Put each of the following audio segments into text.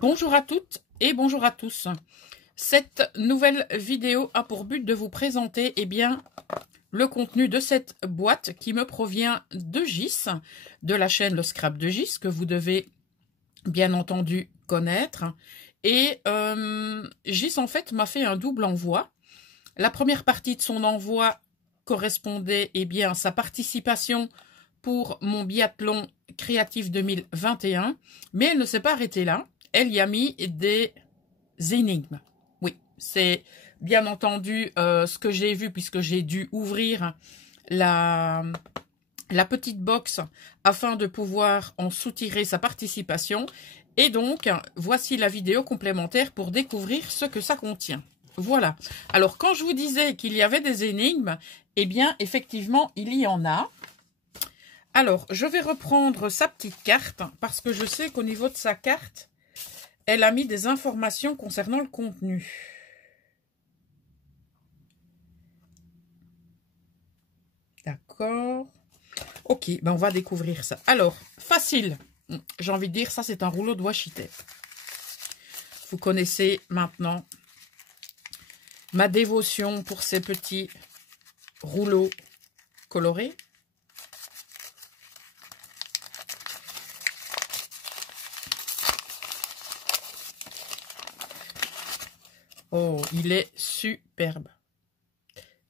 Bonjour à toutes et bonjour à tous. Cette nouvelle vidéo a pour but de vous présenter le contenu de cette boîte qui me provient de Gis, de la chaîne Le Scrap de Gis, que vous devez bien entendu connaître. Et Gis en fait m'a fait un double envoi. La première partie de son envoi correspondait à sa participation pour mon biathlon créatif 2021, mais elle ne s'est pas arrêtée là. Elle y a mis des énigmes. Oui, c'est bien entendu ce que j'ai vu puisque j'ai dû ouvrir la petite box afin de pouvoir en soutirer sa participation. Et donc, voici la vidéo complémentaire pour découvrir ce que ça contient. Voilà. Alors, quand je vous disais qu'il y avait des énigmes, effectivement, il y en a. Alors, je vais reprendre sa petite carte parce que je sais qu'au niveau de sa carte, elle a mis des informations concernant le contenu. D'accord. Ok, on va découvrir ça. Alors, facile. J'ai envie de dire, ça c'est un rouleau de washi tape. Vous connaissez maintenant ma dévotion pour ces petits rouleaux colorés. Oh, il est superbe.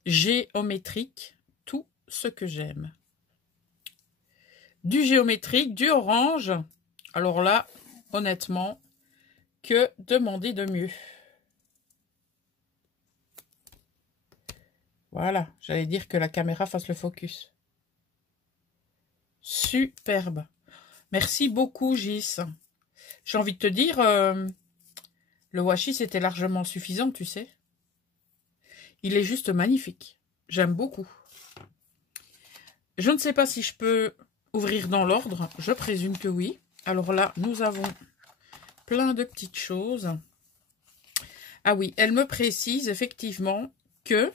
Géométrique, tout ce que j'aime. Du géométrique, du orange. Alors là, honnêtement, que demander de mieux? Voilà, j'allais dire que la caméra fasse le focus. Superbe. Merci beaucoup, Gis. J'ai envie de te dire, le washi, c'était largement suffisant, tu sais. Il est juste magnifique. J'aime beaucoup. Je ne sais pas si je peux ouvrir dans l'ordre. Je présume que oui. Alors là, nous avons plein de petites choses. Ah oui, elle me précise effectivement que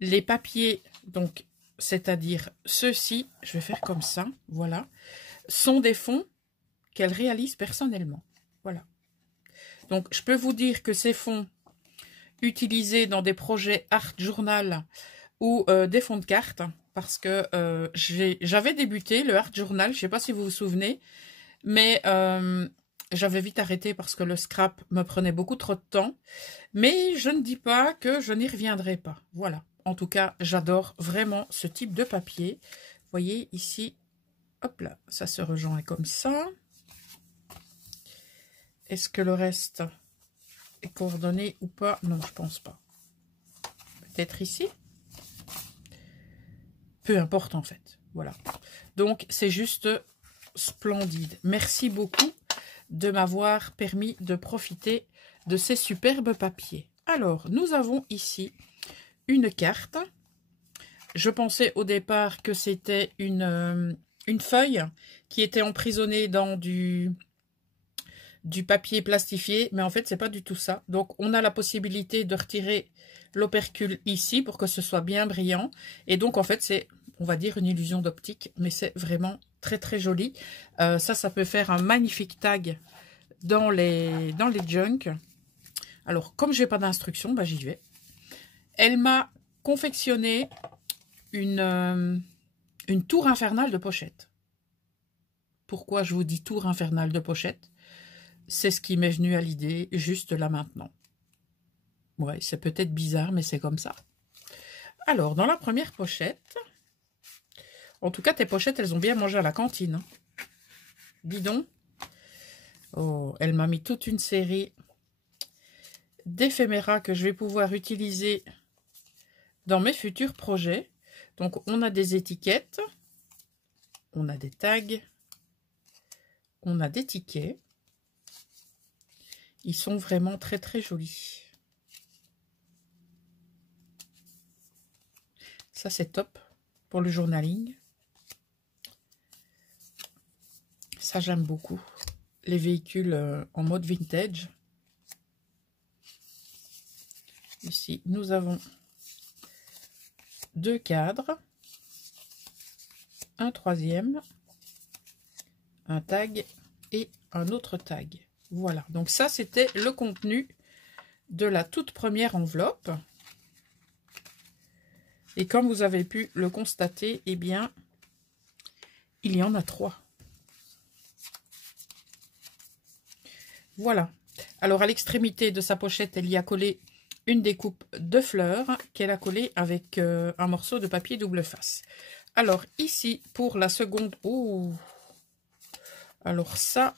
les papiers, donc c'est-à-dire ceux-ci, je vais faire comme ça, voilà, sont des fonds qu'elle réalise personnellement. Voilà. Donc, je peux vous dire que ces fonds utilisés dans des projets art journal ou des fonds de cartes, parce que j'avais débuté le art journal, je ne sais pas si vous vous souvenez, mais j'avais vite arrêté parce que le scrap me prenait beaucoup trop de temps. Mais je ne dis pas que je n'y reviendrai pas. Voilà. En tout cas, j'adore vraiment ce type de papier. Vous voyez ici, hop là, ça se rejoint comme ça. Est-ce que le reste est coordonné ou pas? Non, je pense pas. Peut-être ici? Peu importe en fait. Voilà. Donc, c'est juste splendide. Merci beaucoup de m'avoir permis de profiter de ces superbes papiers. Alors, nous avons ici une carte. Je pensais au départ que c'était une feuille qui était emprisonnée dans du papier plastifié, mais en fait, c'est pas du tout ça. Donc, on a la possibilité de retirer l'opercule ici pour que ce soit bien brillant. Et donc, en fait, c'est, on va dire, une illusion d'optique, mais c'est vraiment très, très joli. Ça peut faire un magnifique tag dans les junk. Alors, comme j'ai pas d'instruction, j'y vais. Elle m'a confectionné une tour infernale de pochette. Pourquoi je vous dis tour infernale de pochette? C'est ce qui m'est venu à l'idée juste là maintenant. Ouais, c'est peut-être bizarre, mais c'est comme ça. Alors, dans la première pochette, en tout cas, tes pochettes, elles ont bien mangé à la cantine. Hein. Dis donc. Oh, elle m'a mis toute une série d'éphéméras que je vais pouvoir utiliser dans mes futurs projets. Donc, on a des étiquettes, on a des tags, on a des tickets. Ils sont vraiment très, très jolis. Ça, c'est top pour le journaling. Ça, j'aime beaucoup. Les véhicules en mode vintage. Ici, nous avons deux cadres, un troisième, un tag et un autre tag. Voilà, donc ça c'était le contenu de la toute première enveloppe. Et comme vous avez pu le constater, eh bien, il y en a 3. Voilà. Alors, à l'extrémité de sa pochette, elle y a collé une découpe de fleurs qu'elle a collée avec un morceau de papier double face. Alors, ici, pour la seconde... Oh, alors ça...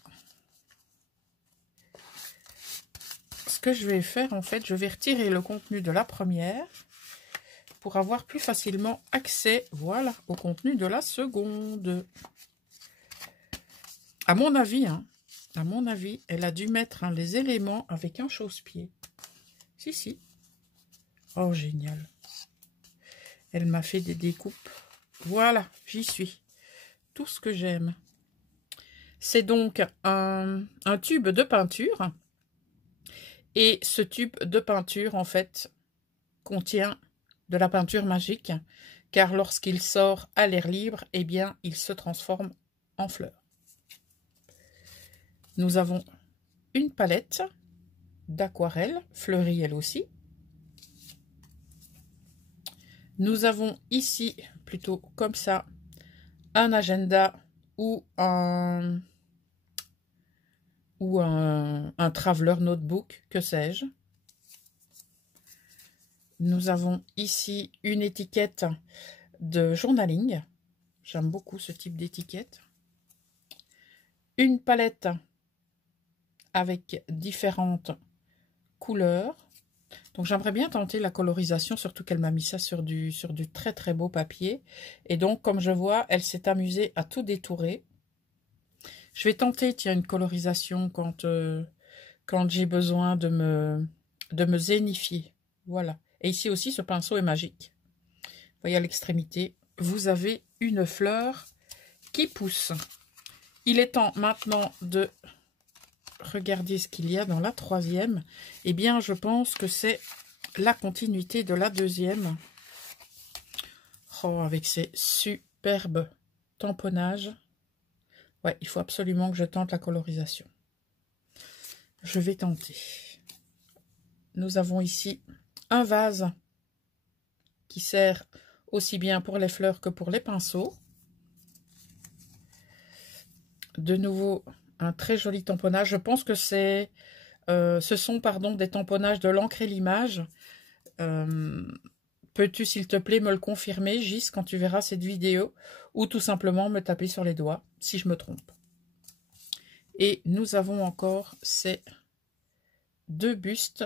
Ce que je vais faire, en fait, je vais retirer le contenu de la première pour avoir plus facilement accès, voilà, au contenu de la seconde. À mon avis, elle a dû mettre les éléments avec un chausse-pied. Si. Oh, génial. Elle m'a fait des découpes. Voilà, j'y suis. Tout ce que j'aime. C'est donc un tube de peinture. Et ce tube de peinture, en fait, contient de la peinture magique. Car lorsqu'il sort à l'air libre, eh bien, il se transforme en fleurs. Nous avons une palette d'aquarelle, fleurie elle aussi. Nous avons ici, plutôt comme ça, un agenda ou un traveler notebook, que sais-je. Nous avons ici une étiquette de journaling. J'aime beaucoup ce type d'étiquette. Une palette avec différentes couleurs. Donc j'aimerais bien tenter la colorisation, surtout qu'elle m'a mis ça sur du très très beau papier. Et donc comme je vois, elle s'est amusée à tout détourer. Je vais tenter, tiens, une colorisation quand j'ai besoin de me zénifier. Voilà. Et ici aussi, ce pinceau est magique. Vous voyez à l'extrémité, vous avez une fleur qui pousse. Il est temps maintenant de regarder ce qu'il y a dans la troisième. Eh bien, je pense que c'est la continuité de la deuxième. Oh, avec ces superbes tamponnages. Ouais, il faut absolument que je tente la colorisation. Je vais tenter. Nous avons ici un vase qui sert aussi bien pour les fleurs que pour les pinceaux. De nouveau, un très joli tamponnage. Je pense que ce sont des tamponnages de l'encre et l'image. Peux-tu, s'il te plaît, me le confirmer, Gis, quand tu verras cette vidéo, ou tout simplement me taper sur les doigts, si je me trompe. Et nous avons encore ces deux bustes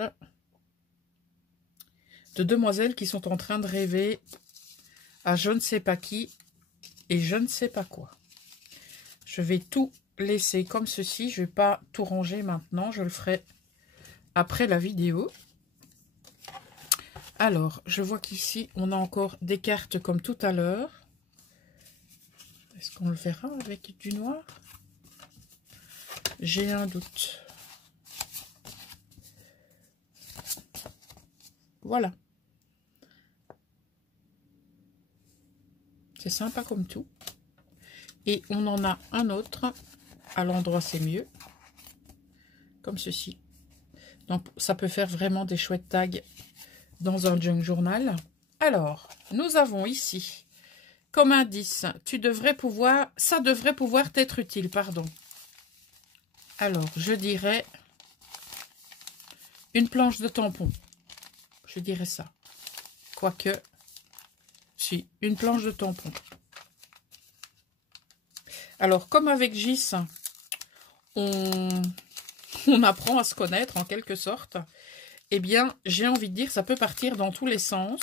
de demoiselles qui sont en train de rêver à je ne sais pas qui et je ne sais pas quoi. Je vais tout laisser comme ceci. Je ne vais pas tout ranger maintenant. Je le ferai après la vidéo. Alors, je vois qu'ici, on a encore des cartes comme tout à l'heure. Est-ce qu'on le verra avec du noir? J'ai un doute. Voilà. C'est sympa comme tout. Et on en a un autre. À l'endroit, c'est mieux. Comme ceci. Donc, ça peut faire vraiment des chouettes tags dans un junk journal. Alors, nous avons ici, comme indice, ça devrait pouvoir t'être utile, pardon. Alors, je dirais une planche de tampon. Je dirais ça. Quoique, si, une planche de tampon. Alors, comme avec Gis, on apprend à se connaître en quelque sorte. Eh bien, j'ai envie de dire, ça peut partir dans tous les sens.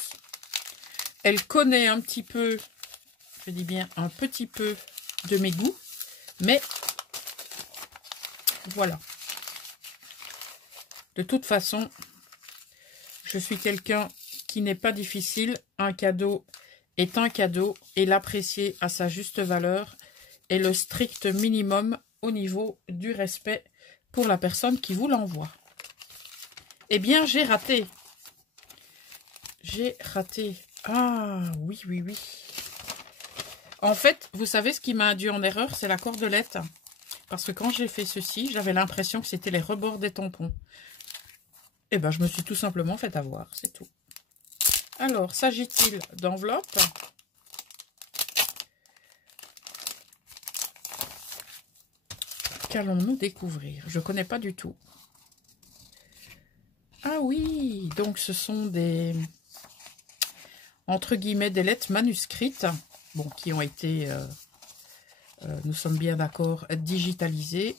Elle connaît un petit peu, je dis bien un petit peu de mes goûts, mais voilà. De toute façon, je suis quelqu'un qui n'est pas difficile. Un cadeau est un cadeau et l'apprécier à sa juste valeur est le strict minimum au niveau du respect pour la personne qui vous l'envoie. Eh bien, j'ai raté. J'ai raté. Ah, oui, oui, oui. En fait, vous savez, ce qui m'a induit en erreur, c'est la cordelette. Parce que quand j'ai fait ceci, j'avais l'impression que c'était les rebords des tampons. Et ben, je me suis tout simplement fait avoir, c'est tout. Alors, s'agit-il d'enveloppes? Qu'allons-nous découvrir? Je ne connais pas du tout. Ah oui, donc ce sont des, entre guillemets, des lettres manuscrites, bon, qui ont été, nous sommes bien d'accord, digitalisées,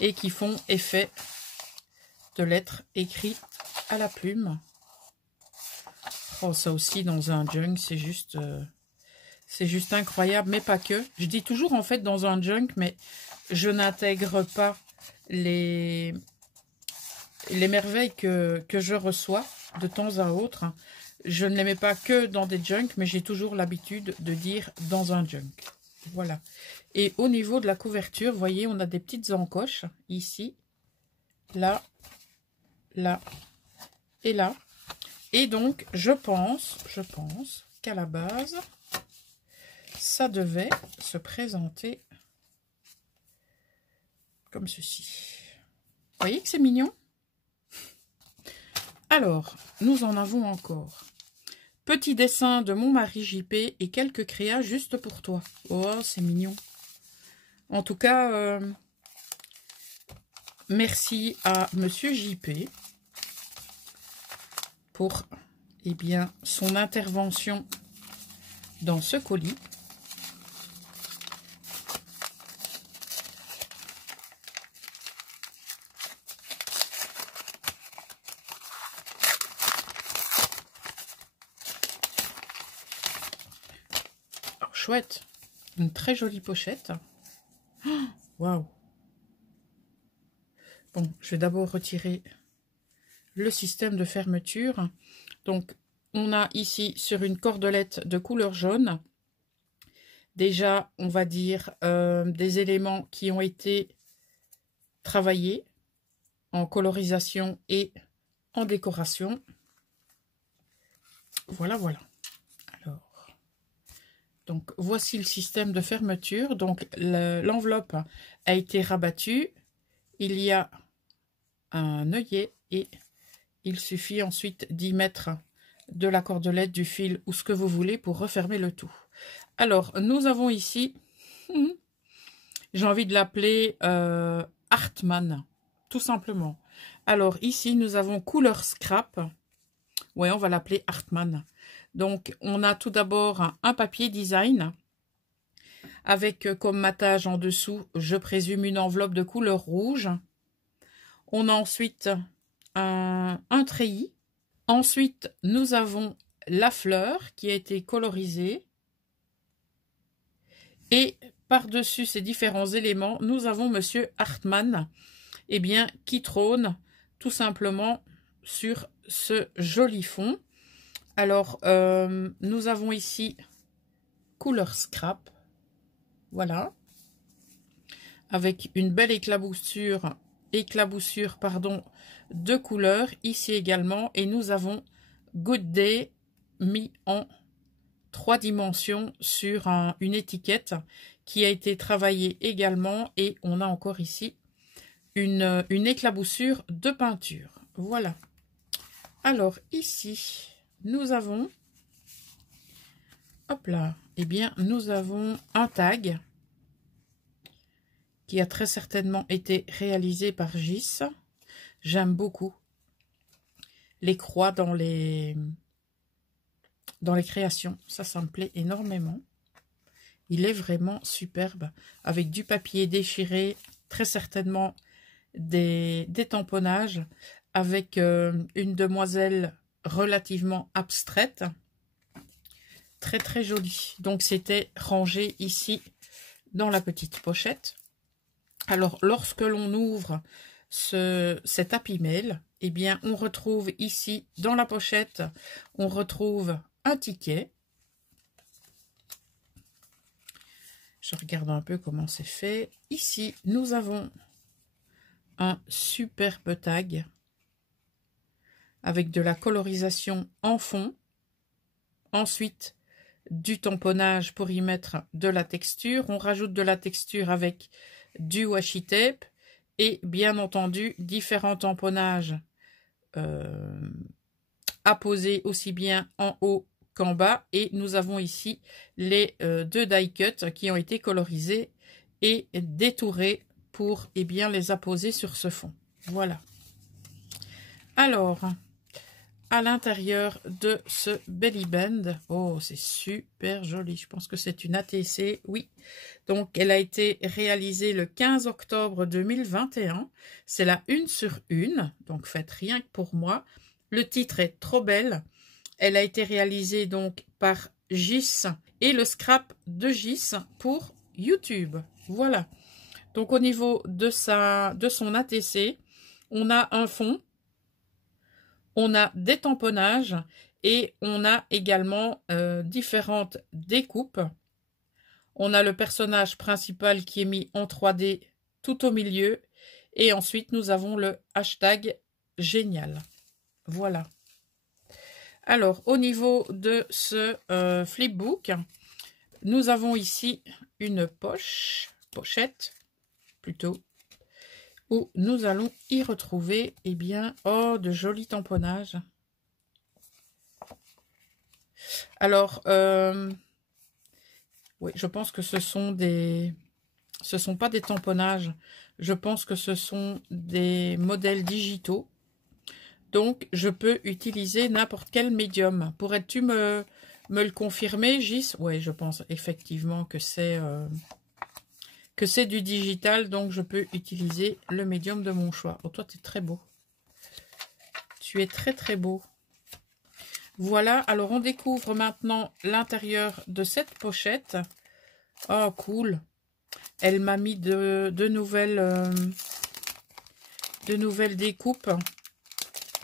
et qui font effet de lettres écrites à la plume. Oh, ça aussi, dans un junk, c'est juste incroyable, mais pas que. Je dis toujours, en fait, dans un junk, mais je n'intègre pas les merveilles que je reçois de temps à autre. Je ne les mets pas que dans des junks, mais j'ai toujours l'habitude de dire dans un junk. Voilà. Et au niveau de la couverture, vous voyez, on a des petites encoches ici, là, là et là. Et donc, je pense qu'à la base, ça devait se présenter comme ceci. Vous voyez que c'est mignon? Alors, nous en avons encore. Petit dessin de mon mari JP et quelques créas juste pour toi. Oh, c'est mignon. En tout cas, merci à Monsieur JP pour son intervention dans ce colis. Chouette, une très jolie pochette. Waouh! Bon, je vais d'abord retirer le système de fermeture. Donc, on a ici sur une cordelette de couleur jaune, déjà, on va dire, des éléments qui ont été travaillés en colorisation et en décoration. Voilà, voilà. Donc, voici le système de fermeture. Donc, l'enveloppe a été rabattue. Il y a un œillet et il suffit ensuite d'y mettre de la cordelette, du fil ou ce que vous voulez pour refermer le tout. Alors, nous avons ici, j'ai envie de l'appeler Hartmann, tout simplement. Alors, ici, nous avons couleur scrap. Ouais, on va l'appeler Hartmann. Donc, on a tout d'abord un papier design avec comme matage en dessous, je présume, une enveloppe de couleur rouge. On a ensuite un treillis. Ensuite, nous avons la fleur qui a été colorisée. Et par-dessus ces différents éléments, nous avons Monsieur Hartmann, qui trône tout simplement sur ce joli fond. Alors, nous avons ici couleur scrap, voilà, avec une belle éclaboussure de couleurs ici également. Et nous avons Good Day mis en 3 dimensions sur une étiquette qui a été travaillée également. Et on a encore ici une éclaboussure de peinture. Voilà. Alors, ici, nous avons, hop là, nous avons un tag qui a très certainement été réalisé par Gis. J'aime beaucoup les croix dans les créations. Ça me plaît énormément. Il est vraiment superbe, avec du papier déchiré, très certainement des tamponnages, avec une demoiselle relativement abstraite, très très jolie. Donc c'était rangé ici dans la petite pochette. Alors lorsque l'on ouvre cet Happy Mail, on retrouve ici dans la pochette, on retrouve un ticket. Je regarde un peu comment c'est fait. Ici nous avons un superbe tag avec de la colorisation en fond. Ensuite, du tamponnage pour y mettre de la texture. On rajoute de la texture avec du washi tape et bien entendu différents tamponnages à poser aussi bien en haut qu'en bas. Et nous avons ici les deux die cuts qui ont été colorisés et détourés pour bien les apposer sur ce fond. Voilà. Alors, à l'intérieur de ce belly band, oh, c'est super joli. Je pense que c'est une ATC, oui. Donc, elle a été réalisée le 15 octobre 2021. C'est la 1 sur 1, donc faites rien que pour moi. Le titre est trop belle. Elle a été réalisée donc par Gis et le scrap de Gis pour YouTube. Voilà. Donc, au niveau de son ATC, on a un fond. On a des tamponnages et on a également différentes découpes. On a le personnage principal qui est mis en 3D tout au milieu. Et ensuite, nous avons le hashtag génial. Voilà. Alors, au niveau de ce flipbook, nous avons ici une pochette plutôt, où nous allons y retrouver, eh bien, oh, de jolis tamponnages. Alors, oui, je pense que ce sont pas des tamponnages. Je pense que ce sont des modèles digitaux. Donc, je peux utiliser n'importe quel médium. Pourrais-tu me le confirmer, Gis? Oui, je pense effectivement que c'est du digital, donc je peux utiliser le médium de mon choix. Oh, toi, tu es très beau. Tu es très, très beau. Voilà, alors on découvre maintenant l'intérieur de cette pochette. Oh, cool. Elle m'a mis de nouvelles découpes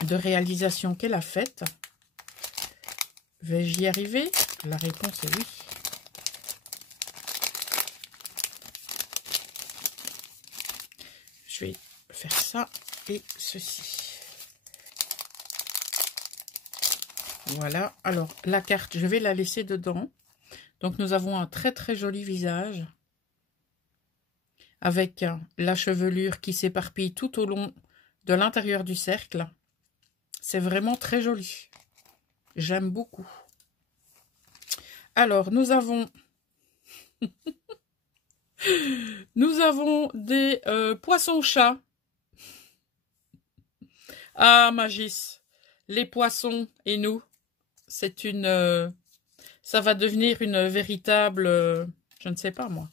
de réalisation qu'elle a faites. Vais-je y arriver? La réponse est oui. Je vais faire ça et ceci. Voilà. Alors, la carte, je vais la laisser dedans. Donc, nous avons un très, très joli visage. Avec la chevelure qui s'éparpille tout au long de l'intérieur du cercle. C'est vraiment très joli. J'aime beaucoup. Alors, nous avons... nous avons des poissons-chats. Ah, Magis. Les poissons et nous. C'est une... ça va devenir une véritable... je ne sais pas, moi.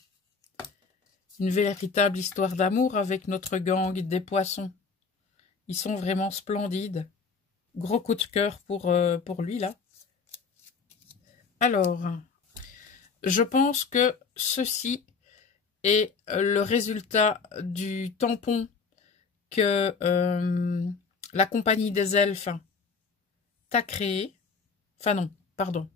Une véritable histoire d'amour avec notre gang des poissons. Ils sont vraiment splendides. Gros coup de cœur pour lui, là. Alors, je pense que ceci est le résultat du tampon que la compagnie des elfes t'a créé. Enfin non, pardon.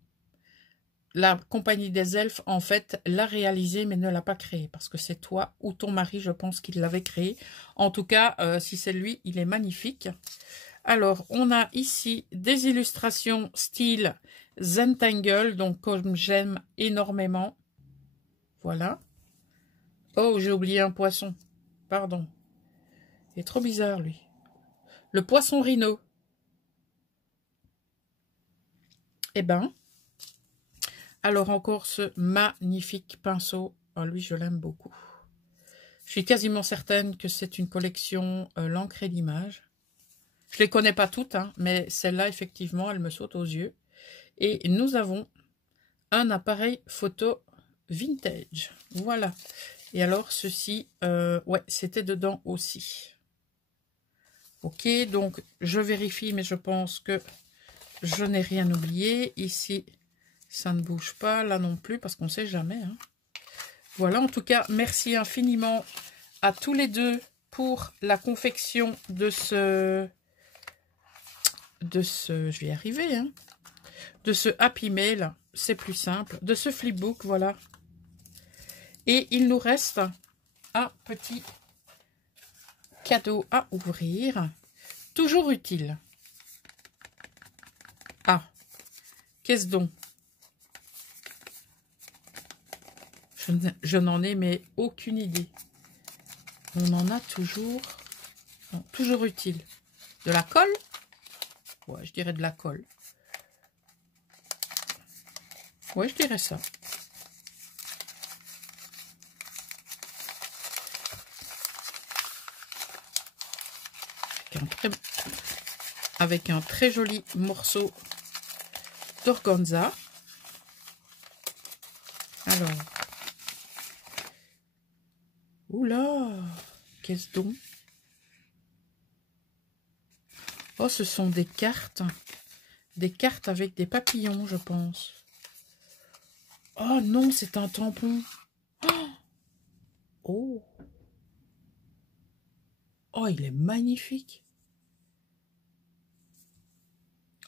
La compagnie des elfes, en fait, l'a réalisé, mais ne l'a pas créé. Parce que c'est toi ou ton mari, je pense, qui l'avait créé. En tout cas, si c'est lui, il est magnifique. Alors, on a ici des illustrations style Zentangle, donc comme j'aime énormément. Voilà. Oh, j'ai oublié un poisson. Pardon. Il est trop bizarre, lui. Le poisson rhino. Eh ben, alors encore ce magnifique pinceau. Oh, lui, je l'aime beaucoup. Je suis quasiment certaine que c'est une collection l'encre et l'image. Je les connais pas toutes, hein, mais celle-là, effectivement, elle me saute aux yeux. Et nous avons un appareil photo vintage. Voilà. Et alors, ceci, ouais, c'était dedans aussi. Ok, donc je vérifie, mais je pense que je n'ai rien oublié. Ici, ça ne bouge pas. Là non plus, parce qu'on ne sait jamais. Hein. Voilà, en tout cas, merci infiniment à tous les deux pour la confection de ce je vais y arriver, hein, de ce Happy Mail, c'est plus simple, de ce flipbook, voilà. Et il nous reste un petit cadeau à ouvrir, toujours utile. Ah, qu'est-ce donc? Je n'en ai mais aucune idée. On en a toujours. Non, toujours utile. De la colle? Ouais, je dirais de la colle. Ouais, je dirais ça. Avec un très joli morceau d'organza. Alors. Oula, qu'est-ce donc? Oh, ce sont des cartes. Des cartes avec des papillons, je pense. Oh non, c'est un tampon. Oh. Oh, il est magnifique.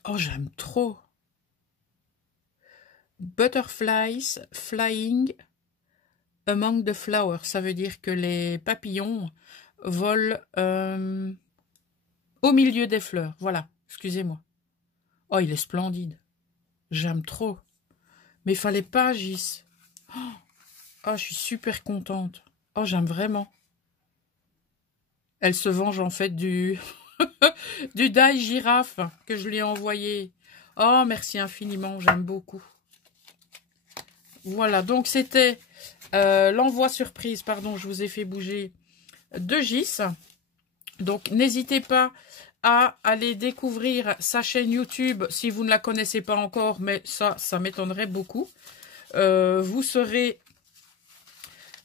Oh, j'aime trop. Butterflies flying among the flowers. Ça veut dire que les papillons volent au milieu des fleurs. Voilà, excusez-moi. Oh, il est splendide. J'aime trop. Mais il fallait pas, Gis. Oh, je suis super contente. Oh, j'aime vraiment. Elle se venge en fait du du die girafe que je lui ai envoyé. Oh, merci infiniment, j'aime beaucoup. Voilà, donc c'était l'envoi surprise, pardon, je vous ai fait bouger, de Gis. Donc, n'hésitez pas à aller découvrir sa chaîne YouTube si vous ne la connaissez pas encore, mais ça m'étonnerait beaucoup. Vous serez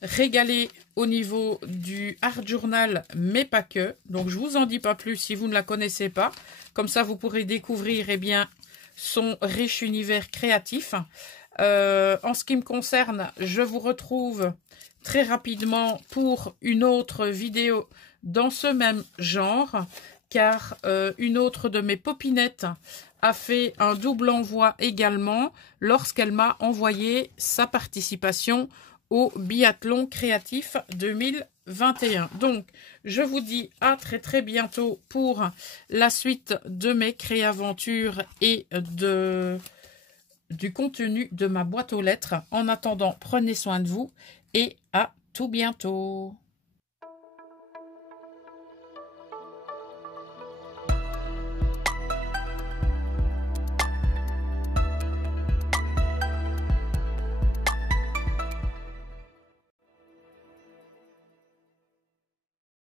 régalé au niveau du art journal, mais pas que. Donc, je vous en dis pas plus si vous ne la connaissez pas. Comme ça, vous pourrez découvrir son riche univers créatif. En ce qui me concerne, je vous retrouve très rapidement pour une autre vidéo dans ce même genre, car une autre de mes popinettes a fait un double envoi également lorsqu'elle m'a envoyé sa participation au biathlon créatif 2021. Donc, je vous dis à très très bientôt pour la suite de mes créaventures et du contenu de ma boîte aux lettres. En attendant, prenez soin de vous et à tout bientôt.